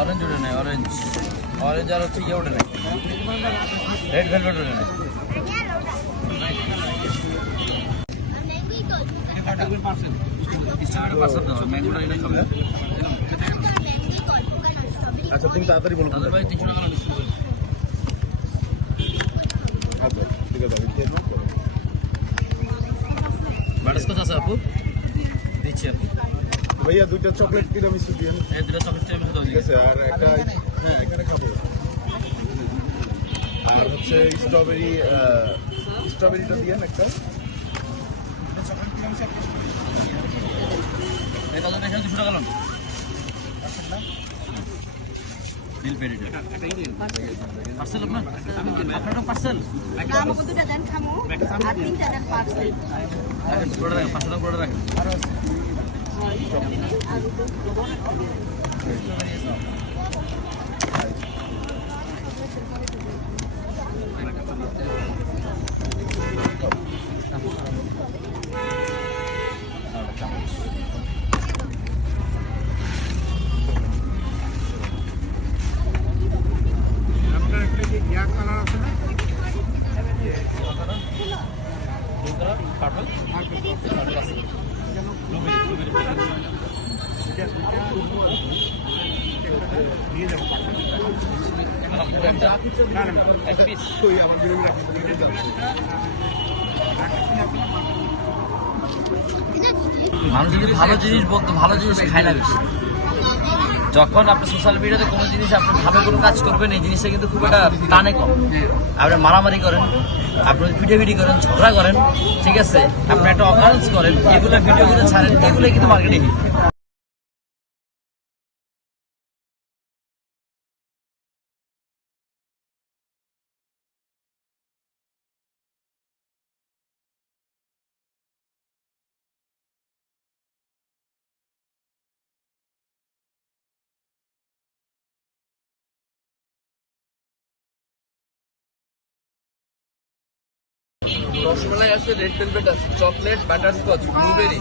orange उड़े नहीं orange orange और अच्छी ये उड़े नहीं रेड वेलवेट उड़े नहीं আচ্ছা তুমি তাড়াতাড়ি বলুন দাদা ভাই 300 টাকা ডিসকাউন্ট করুন আচ্ছা ঠিক আছে বাটাস কত আছে আপু দিচ্ছি আপু ভাইয়া দুইটা চকলেট টিরামিসু দিন এই দুটো চকলেট টিরামিসু দাও ঠিক আছে আর একটা হ্যাঁ এখানে খাবো আর হচ্ছে স্ট্রবেরিটা দিয়েন একটা এই কত পয়সা 200 টাকা লোন বিল পেড পার্সেল আপনার parcel kamu kudu dadan kamu ating dadan parcel পুরো রাখেন 500 টাকা পুরো রাখেন আপনার একটা যে ইয়া কালার আছে না পার্পল নিয়ে যাবো এক পিস মানুষ যদি ভালো জিনিস বলতো ভালো জিনিস খায় না বেশি যখন আপনি সোশ্যাল মিডিয়াতে কোনো জিনিস আপনি ভালো কোনো কাজ করবেন এই জিনিসটা কিন্তু খুব একটা টানে কম আপনি মারামারি করেন আপনি ভিডিও করেন ঝগড়া করেন ঠিক আছে আপনি একটা অকারেন্স করেন এগুলো ভিডিওগুলো ছাড়েন এগুলো কিন্তু মার্কেটিং রসমালাই আছে রেড ভেলভেট আছে চকলেট বাটারস্কচ ব্লুবেরি